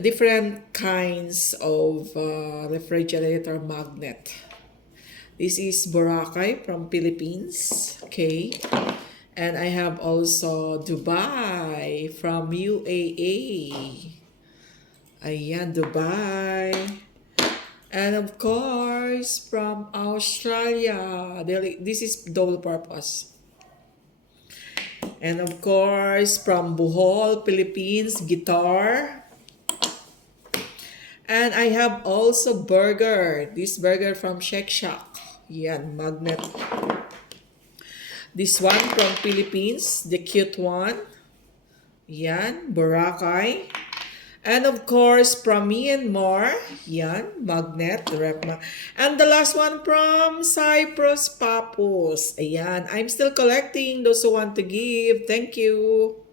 different kinds of refrigerator magnet. This is Boracay from Philippines. Okay. And I have also Dubai from UAE. Ayan, Dubai. And of course, from Australia. This is double purpose. And of course, from Bohol, Philippines, guitar. And I have also burger. This burger from Shake Shack. Yan, magnet. This one from Philippines, the cute one. Yan, Boracay. And of course, from Myanmar, yan, magnet, and the last one from Cyprus, Papus. Ayan, I'm still collecting those who want to give. Thank you.